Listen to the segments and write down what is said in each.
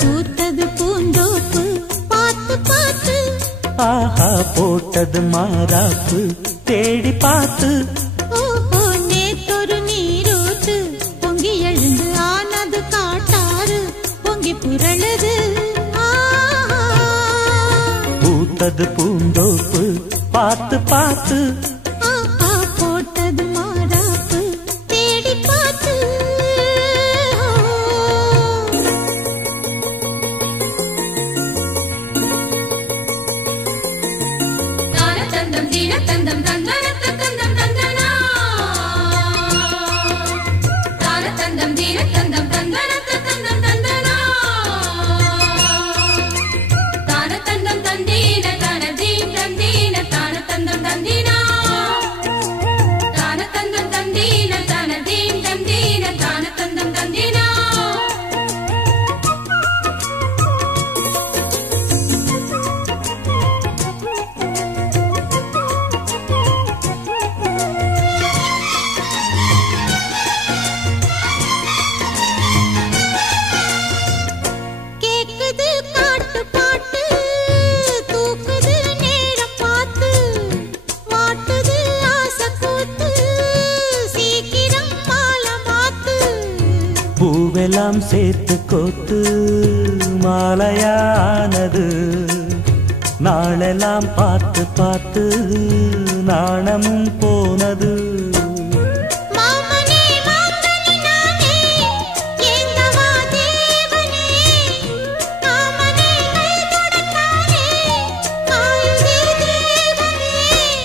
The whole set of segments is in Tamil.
பூத்தது பூந்தோப்பு பார்த்து பார்த்து, ஆஹா போட்டது மாறாப்பு தேடி பார்த்து, ஓஹோ நேத்தொரு நீரூத்து பொங்கி எழுந்து ஆனது காட்டாறு பொங்கி புரளுது. பூத்தது பூந்தோப்பு பார்த்து பார்த்து, ஆஹா போட்டது மாறாப்பு தேடி பார்த்து. தந்தம் தந்தனத்த தந்தம் தந்தனா தான தந்தம் தீன தந்தம் தந்தனத்த தந்தம் தந்தனா தான தந்தம் தந்தீன தான தீம் தந்தீன தான தந்தம் தந்தீனா தான தந்தம் தந்தீன தான தீம் தந்தீன தான தந்தம் தந்தீனா. பூவெல்லாம் சேர்த்து கோத்து மாலையானது, நாளெல்லாம் பார்த்து பார்த்து நாணமும் போனது.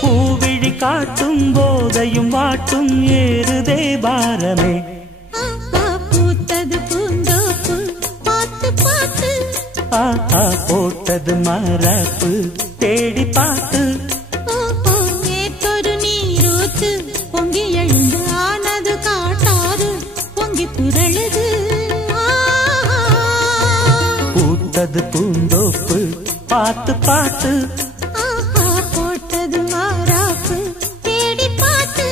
பூவிழி காட்டும் போதையும் வாட்டும் ஏறுதே பாரமே. ஆஹா போட்டது மாறாப்பு தேடி பார்த்து, நேத்தொரு நீரூத்து பொங்கி எழுந்து ஆனது காட்டாறு பொங்கி புரளுது. பூத்தது பூந்தோப்பு பார்த்து பார்த்து, ஆஹா போட்டது மாறாப்பு தேடி பார்த்து.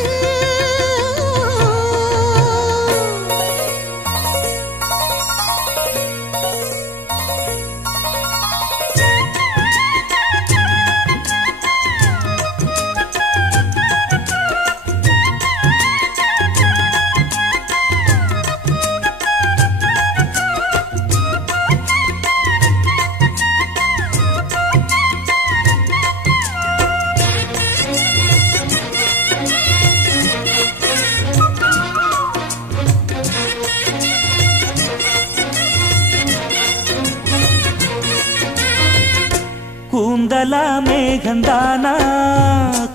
கூந்தலா மேகந்தானா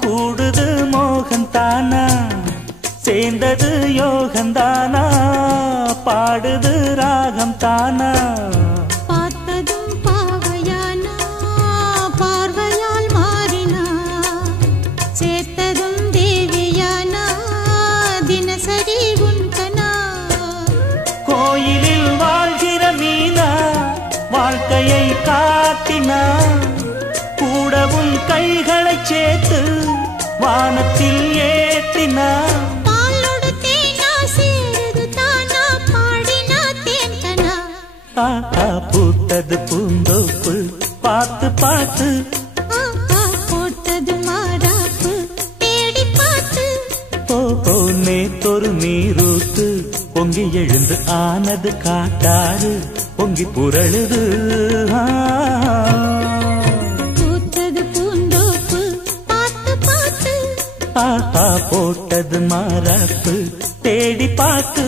கூடுது மோகந்தானா, சேர்ந்தது யோகந்தானா பாடுது ராகம் தானா. பார்த்ததும் பாவையானா பார்வையால் மாறினா, சேர்த்ததும் தேவியானா தினசரி உன்கனா. கோயிலில் வாழ்கிற மீனா வாழ்க்கையை காட்டினா, கூடவும் கைகளை சேர்த்து வானத்தில் ஏற்றினா. பாலோடு தேனா சேருது தானா பாடினா தேன்கனா. ஆஹா பூத்தது பூந்தோப்பு பார்த்து பார்த்து, ஆஹா போட்டது மாறாப்பு தேடி பார்த்து. ஓஹோ நேத்தொரு நீரூத்து பொங்கி எழுந்து ஆனது காட்டாறு பொங்கி புரளுது. பூத்தது பூந்தோப்பு பார்த்து பார்த்து, ஆஹா போட்டது மாறாப்பு தேடி பார்த்து.